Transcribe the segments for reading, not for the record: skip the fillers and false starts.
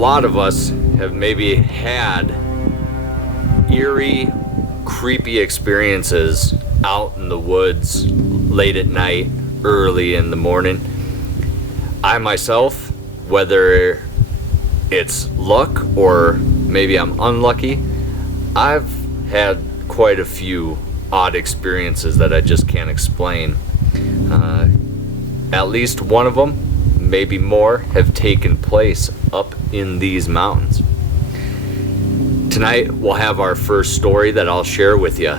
lot of us have maybe had eerie, creepy experiences out in the woods late at night, early in the morning. I myself, whether it's luck or maybe I'm unlucky, I've had quite a few odd experiences that I just can't explain. At least one of them, maybe more, have taken place up in these mountains. Tonight we'll have our first story that I'll share with you.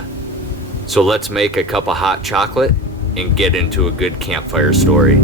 So let's make a cup of hot chocolate and get into a good campfire story.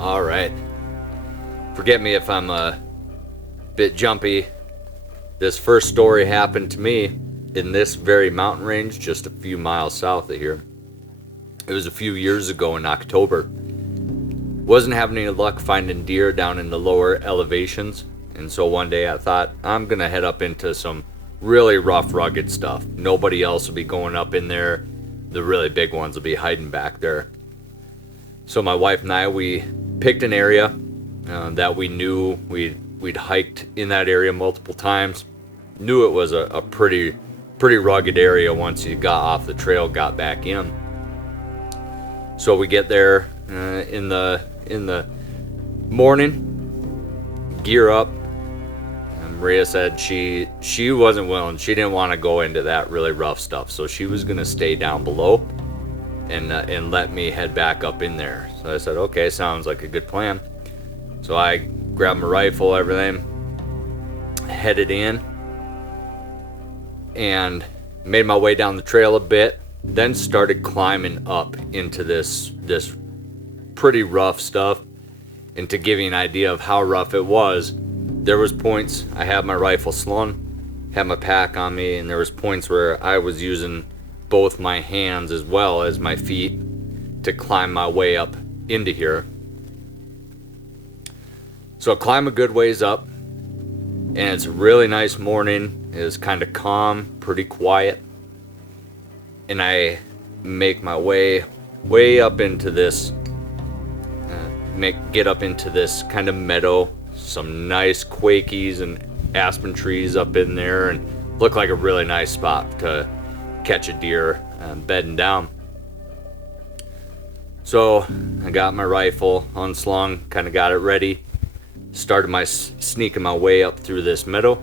Alright. Forget me if I'm a bit jumpy. This first story happened to me in this very mountain range just a few miles south of here. It was a few years ago in October. Wasn't having any luck finding deer down in the lower elevations, and so one day I thought, I'm gonna head up into some really rough, rugged stuff. Nobody else will be going up in there. The really big ones will be hiding back there. So my wife and I, we picked an area that we knew we'd hiked in that area multiple times. Knew it was a pretty rugged area once you got off the trail, got back in. So we get there in the morning, gear up. And Maria said she wasn't willing. She didn't want to go into that really rough stuff, so she was gonna stay down below and let me head back up in there. So I said, okay, sounds like a good plan. So I grabbed my rifle, everything, headed in, and made my way down the trail a bit, then started climbing up into this pretty rough stuff. And to give you an idea of how rough it was, there was points I had my rifle slung, had my pack on me, and there was points where I was using both my hands as well as my feet to climb my way up into here. So I climb a good ways up, and it's a really nice morning. It's kind of calm, pretty quiet, and I make my way up into this get up into this kind of meadow. Some nice quakies and aspen trees up in there, and looked like a really nice spot to catch a deer bedding down. So I got my rifle unslung, kind of got it ready, started sneaking my way up through this meadow,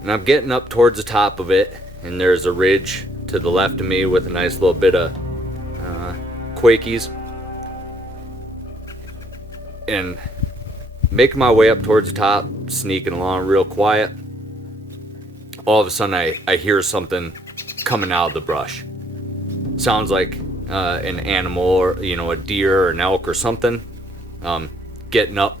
and I'm getting up towards the top of it, and there's a ridge to the left of me with a nice little bit of quakies, and making my way up towards the top, sneaking along real quiet. All of a sudden I hear something coming out of the brush. Sounds like an animal, or a deer or an elk or something, getting up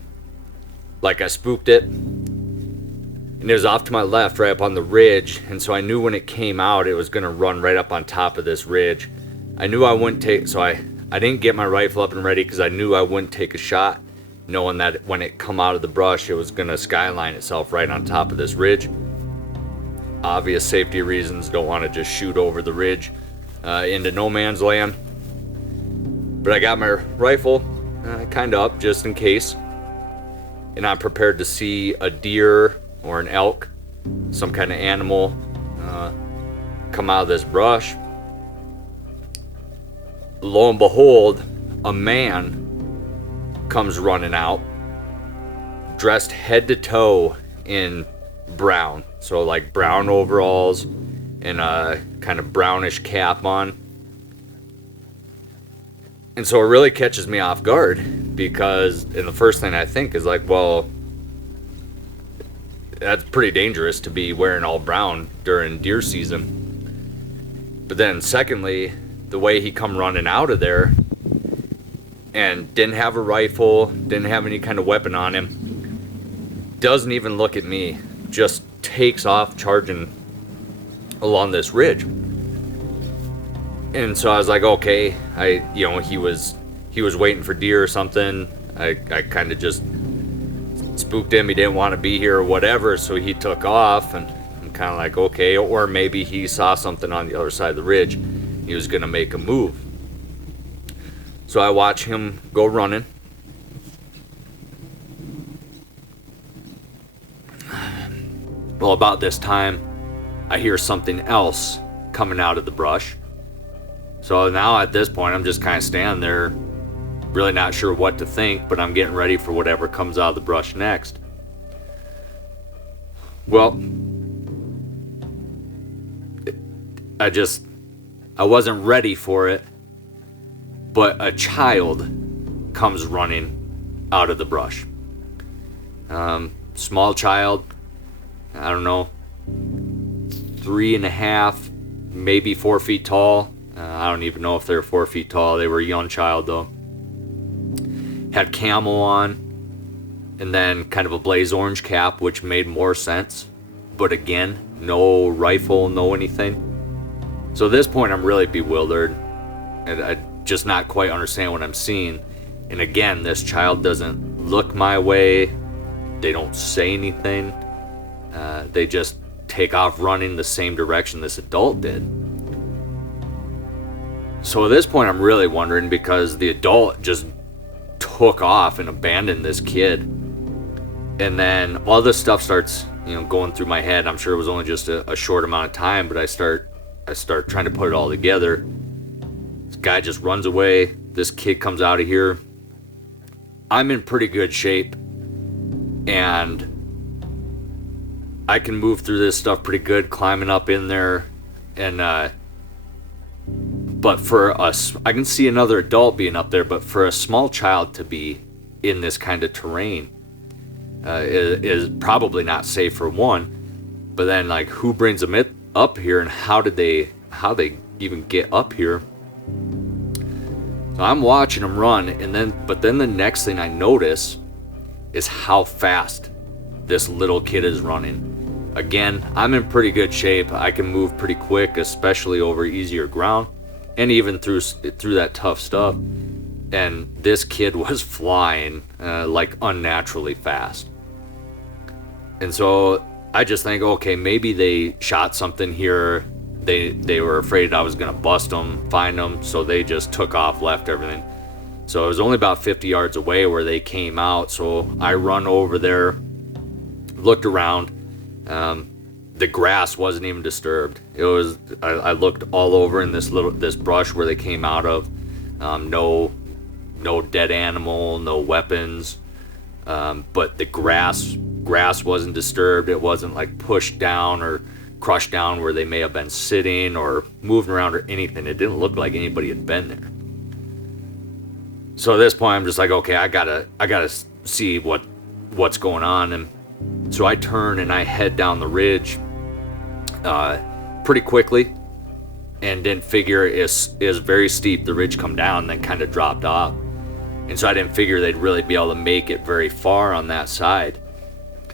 like I spooked it. And it was off to my left, right up on the ridge, and so I knew when it came out it was going to run right up on top of this ridge. I knew I wouldn't take, so I didn't get my rifle up and ready because I knew I wouldn't take a shot, knowing that when it come out of the brush it was going to skyline itself right on top of this ridge. Obvious safety reasons, don't want to just shoot over the ridge. into no man's land. But I got my rifle kind of up just in case. And I'm prepared to see a deer or an elk, some kind of animal, come out of this brush. Lo and behold, a man comes running out, dressed head to toe in brown. So like brown overalls and a kind of brownish cap on. And so it really catches me off guard because, and the first thing I think is like, well, that's pretty dangerous to be wearing all brown during deer season. But then secondly, the way he come running out of there and didn't have a rifle, didn't have any kind of weapon on him, doesn't even look at me, just takes off charging along this ridge. And so I was like, okay, he was waiting for deer or something. I kind of just spooked him. He didn't want to be here or whatever, so he took off. And I'm kind of like, okay, or maybe he saw something on the other side of the ridge. He was gonna make a move. So I watch him go running. Well, about this time, I hear something else coming out of the brush. So now at this point, I'm just kind of standing there, really not sure what to think, but I'm getting ready for whatever comes out of the brush next. Well, I wasn't ready for it, but a child comes running out of the brush. Small child, I don't know, 3.5, maybe 4 feet tall. I don't even know if they're 4 feet tall. They were a young child though. Had camo on, and then kind of a blaze orange cap, which made more sense. But again, no rifle, no anything. So at this point, I'm really bewildered, and I just not quite understand what I'm seeing. And again, this child doesn't look my way. They don't say anything. They just take off running the same direction this adult did. So at this point, I'm really wondering, because the adult just took off and abandoned this kid. And then all this stuff starts, going through my head. I'm sure it was only just a short amount of time, but I start trying to put it all together. This guy just runs away. This kid comes out of here. I'm in pretty good shape, and I can move through this stuff pretty good, climbing up in there. And but for us, I can see another adult being up there, but for a small child to be in this kind of terrain is probably not safe, for one. But then, like, who brings them up here, and how they even get up here? So I'm watching them run, but then the next thing I notice is how fast this little kid is running. Again, I'm in pretty good shape. I can move pretty quick, especially over easier ground, and even through that tough stuff. And this kid was flying like unnaturally fast. And so I just think, okay, maybe they shot something here. They were afraid I was gonna bust them, find them, so they just took off, left everything. So it was only about 50 yards away where they came out. So I run over there, looked around. The grass wasn't even disturbed. It was, I looked all over in this brush where they came out of. No dead animal, no weapons. But the grass wasn't disturbed. It wasn't like pushed down or crushed down where they may have been sitting or moving around or anything. It didn't look like anybody had been there. So at this point, I'm just like, okay, I gotta see what's going on. And so I turn and I head down the ridge pretty quickly, and didn't figure it was very steep. The ridge come down, then kind of dropped off. And so I didn't figure they'd really be able to make it very far on that side.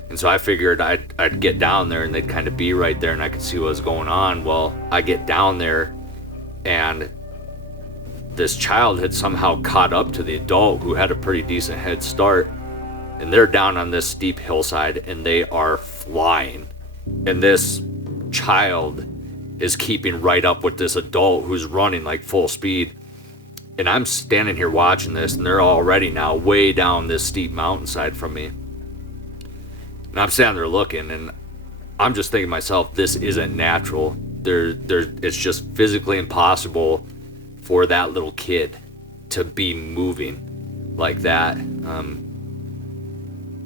And so I figured I'd get down there and they'd kind of be right there and I could see what was going on. Well, I get down there and this child had somehow caught up to the adult, who had a pretty decent head start. And they're down on this steep hillside and they are flying. And this child is keeping right up with this adult who's running like full speed. And I'm standing here watching this, and they're already now way down this steep mountainside from me. And I'm standing there looking, and I'm just thinking to myself, this isn't natural. It's just physically impossible for that little kid to be moving like that.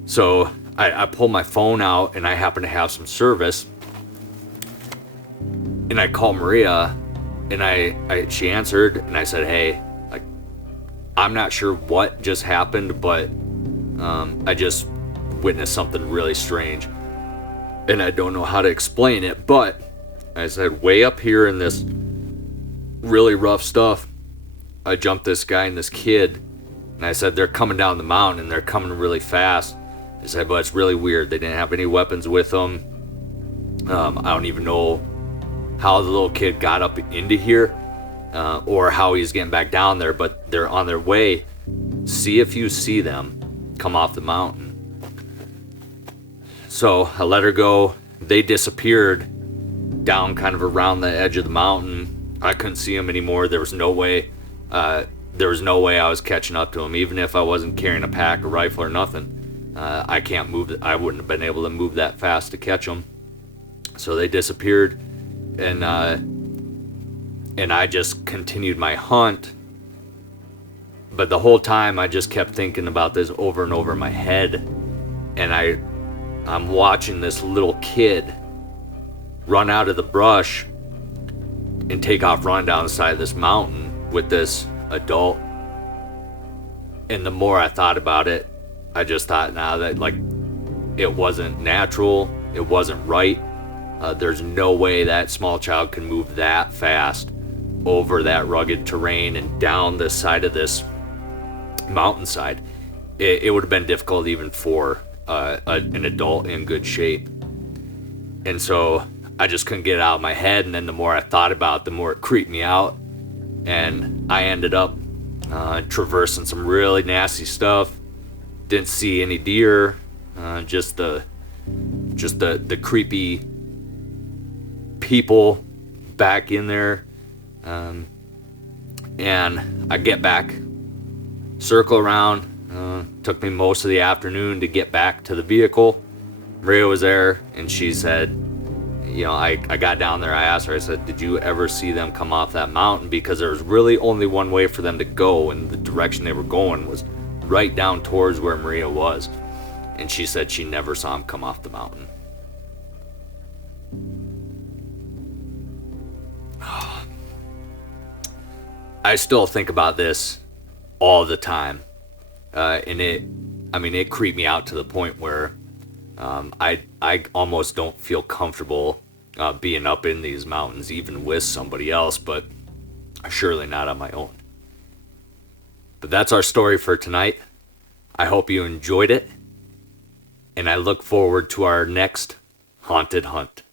So I pull my phone out, and I happen to have some service. And I called Maria, and she answered, and I said, hey, like, I'm not sure what just happened, but I just witnessed something really strange. And I don't know how to explain it, but I said, way up here in this really rough stuff, I jumped this guy and this kid, and I said, they're coming down the mountain, and they're coming really fast. I said, but it's really weird. They didn't have any weapons with them. I don't even know how the little kid got up into here, or how he's getting back down there, but they're on their way. See if you see them come off the mountain. So I let her go. They disappeared down kind of around the edge of the mountain. I couldn't see them anymore. There was no way I was catching up to them, even if I wasn't carrying a pack, a rifle, or nothing. I can't move. I wouldn't have been able to move that fast to catch them. So they disappeared, and I just continued my hunt. But the whole time I just kept thinking about this over and over in my head, and I'm watching this little kid run out of the brush and take off running down the side of this mountain with this adult. And the more I thought about it, I just thought, that like, it wasn't natural, it wasn't right. There's no way that small child can move that fast over that rugged terrain and down the side of this mountainside. It would have been difficult even for an adult in good shape. And so I just couldn't get it out of my head, and then the more I thought about it, the more it creeped me out, and I ended up traversing some really nasty stuff. Didn't see any deer, just the creepy people back in there. And I get back, circle around. Took me most of the afternoon to get back to the vehicle. Maria was there, and she said, I got down there, I asked her, I said, did you ever see them come off that mountain? Because there was really only one way for them to go, and the direction they were going was right down towards where Maria was. And she said she never saw them come off the mountain. I still think about this all the time. And it creeped me out to the point where I almost don't feel comfortable being up in these mountains, even with somebody else, but surely not on my own. But that's our story for tonight. I hope you enjoyed it, and I look forward to our next haunted hunt.